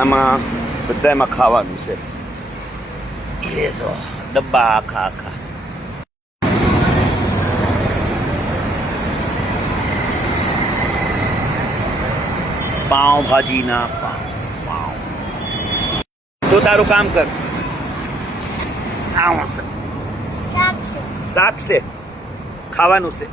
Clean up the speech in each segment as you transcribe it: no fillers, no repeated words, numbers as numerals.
આમાં બધામાં ખાવાનું છે. એ જો ડબ્બા આખા આખા. પાઉંભાજીના પાઉં. તું તારું કામ કર. આવું છે શાક છે, ખાવાનું છે.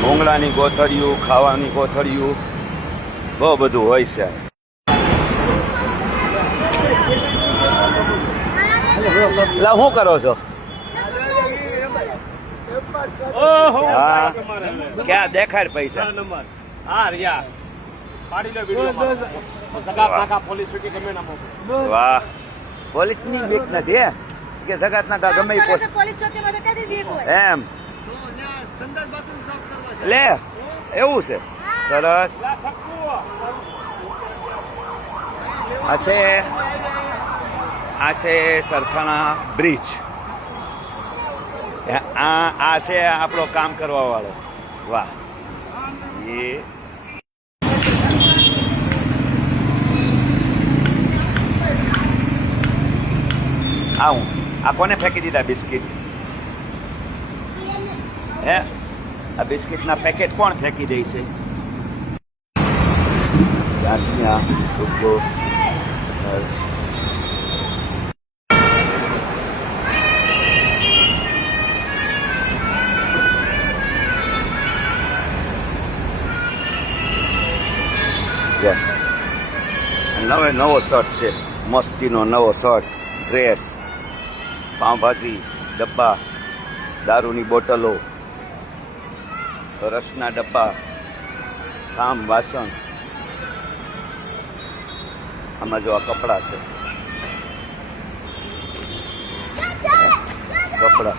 ભૂંગળાની કોથળિયું, ખાવાની કોથળિયું, બહુ બધું હોય છે. લા શું કરો છો? હા ક્યાં દેખાડ પૈસા? વાહ, પોલીસ ની બીક નથી કે જગત ના ગમે એમ લે એવું છે. સરસ. આ છે સરથાણા બ્રિજ. આ છે આપણો કામ કરવા વાળો. વાહ. એ આવું આ કોને ફેંકી દીધા બિસ્કિટ? હે, આ બિસ્કિટના પેકેટ કોણ ફેંકી દે છે? નવો શર્ટ છે, મસ્તીનો નવો શર્ટ, ડ્રેસ, પાઉંભાજી, ડબ્બા, દારૂની બોટલો, રસના ડબ્બા, કામ વાસણ. આમાં જો આ કપડાં છે, કપડાં.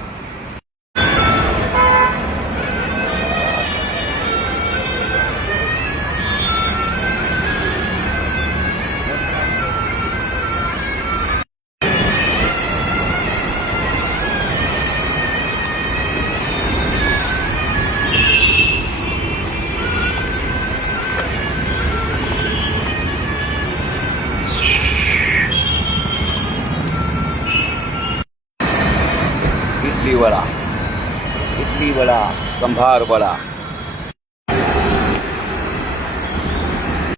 इडली वड़ा, संभार वड़ा.